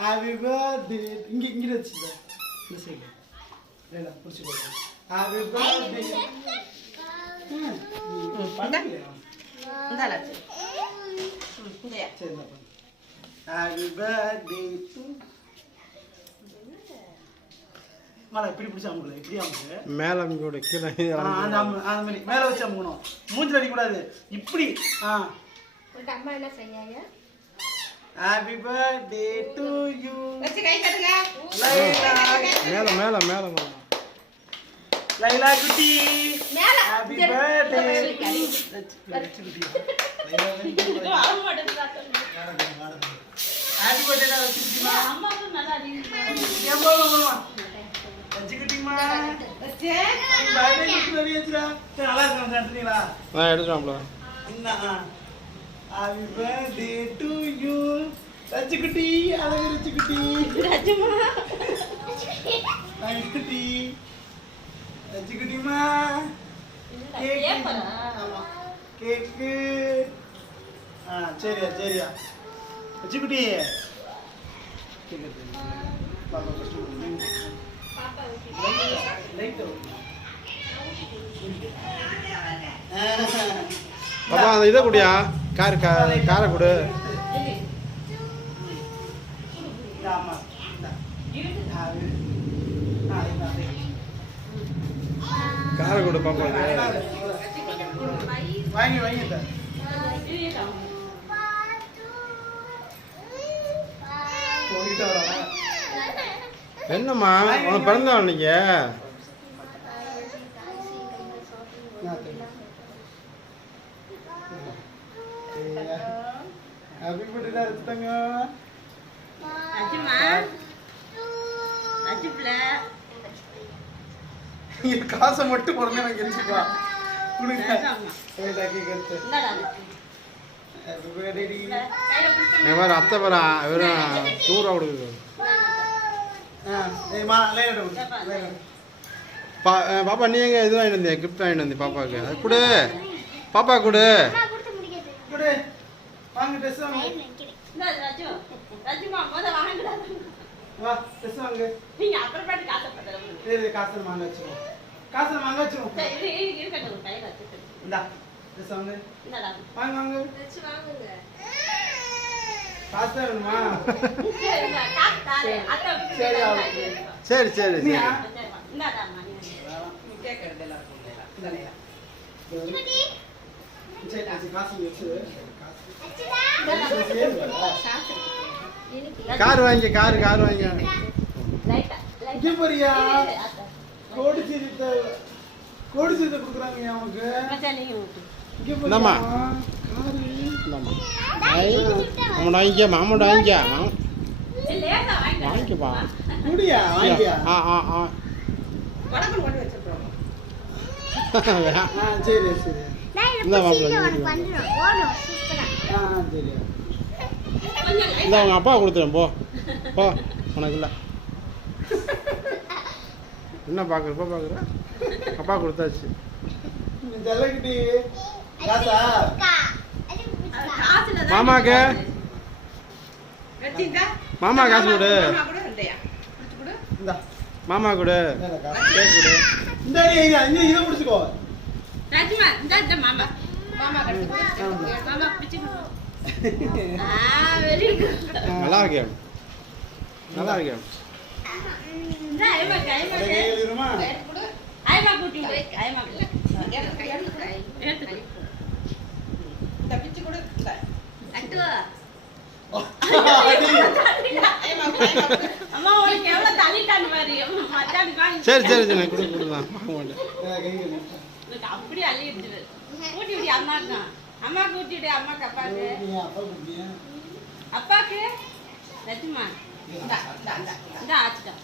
Happy birthday இங்க வச்சுக்க இந்த சைடு இல்ல புடிச்சுக்கோ ஹாப்பி பர்த்டே பண்ணலையா இந்தால இந்தயா சரி ஹாப்பி பர்த்டே டு மலை இப்படி பிடிச்ச அமுக்கல இப்படி அமுக்கு மேல அமுக்கோட கீழே அந்த மாதிரி மேல வச்சு அமுக்கணும் மூஞ்சில அடிக்க கூடாது இப்படி உங்க அம்மா என்ன செய்யாங்க ஹாப்பி பர்த்டே டு யூ வச்சு கை தட்டுங்க மேல மேல மேல லைலா குட்டி மேல ஹாப்பி பர்த்டே ஆமா மாட்டேன் ஹாப்பி பர்த்டே குட்டிமா அம்மாக்கு நல்லா அடிங்க ஏம்மா குட்டிமா வச்சே பர்த்டே குட்டி ரெடியாச்சுடா சரி நல்லா இருக்கு எடுத்துறீங்களா நான் எடுத்துறேன்ல என்ன ஹாப்பி பர்த்டே டு யூ ரச்சிக்குட்டி அழகு ரச்சிக்குட்டி ராஜமா ரச்சிக்குட்டி ரச்சிக்குட்டிமா கேப்பரா ஆமா கேக்கு சரியா சரியா ரச்சிக்குட்டி பாப்பா ஃபர்ஸ்ட் பாப்பா லைட் பாப்பா அந்த இதை குடியா காரை கொடு ஆமா காரை கொடு பாப்பாக்கு வாங்கி வாங்கி போயிட்டு வரா என்னம்மா உனக்கு பிறந்த நாள் இன்னைக்கு ஹாப்பி பர்த்டே எடுத்துங்க ராஜமா ராஜப்ல நீ காசை மட்டும் போடுங்க எனக்கு தெரிஞ்சுக்கா கொடுங்க ஆமா ஏடா கேக்குறது என்னடா ஹாப்பி பர்த்டே டி கையில புடிச்சு என் மாதிரி அத்தை பேரா வெறும் டூரா கொடுக்குது ஏய் மா லேடா லேடா பாப்பா நீ எங்க இது வாங்கிட்டு வந்தியா கிஃப்ட் வாங்கிட்டு வந்தியா பாப்பாக்கு அது கொடு பாப்பா கொடு குடு வாங்க ட்ரெஸ் வாங்க இந்த ராஜு ராஜமா மொத வாங்குடா வா ட்ரெஸ் வாங்க நீங்க அப்புறம் பாட்டு காசை பத்தறீங்க சரி காசு வாங்க வச்சுக்கோ காசு வாங்க வச்சுக்கோ சரி இருக்கட்டும் கையில வச்சு இந்தா ட்ரெஸ் வாங்க என்னடா வாங்க வாங்க வச்சு வாங்குங்க காசு வேணுமா சரி நான் காசு தரேன் அத்தை சரி, சரி சரி சரி என்னடா மணி நீ கேக்குறது எல்லாம் சொல்லுடா இல்லையா சரி காசு வச்சு கார் வாங்கி கார் வாங்கி லைட்டா இங்க போறியா கோடி சீத்தை கொடுக்குறாங்க அவனுக்கு மச்சான் நீங்க ஊத்து இங்க இந்தாம்மா. போறியா காரு இந்தாம்மா அம்மன் வாங்கிக்க மாமன் வாங்கிக்க லேசா வாங்கி வாங்கிக்கப்பா குடியா வாங்கியா ஆ வடக்கு கொண்டு வச்சிருக்கோம் சரி சரி இந்த மாப்பிள்ள சரி இந்த அவங்க அப்பா கொடுத்துறேன் போ போ உனக்கு இல்லை என்ன பார்க்குற அப்பா கொடுத்தாச்சு ஜல்லகிட்டி காசா காசுல மாமாக்கு வெச்சிந்தா மாமா காசு கொடு மாமா கூட இல்லையா புடிச்சு கொடு இந்தா மாமா கொடு கேக் கொடு இந்த இதை பிடிச்சிக்கோ ராஜ்மா இந்த மாமா மாமா கட்டு மாமா பிடிச்சு வெரி குட் நல்லா இருக்கேன் இந்த ஐமா கையில் இருமா கொடு ஐமா கூட்டி ஐமா எடுத்து இந்த பிச்சு கொடு இந்த அட்டு அம்மா உனக்கு எவ்வளவு தள்ளிட்டாங்க மாதிரி மச்சான் காணி சரி நான் கொடுக்கலாம் வாங்க மாட்டேன் அப்படியே அள்ளி எடுத்துரு கூட்டி விடி அம்மாக்கு ஊட்டி விடு அம்மாக்கு அப்பாக்கு அப்பாக்கு லட்சுமா இந்த ஆச்சுட்டா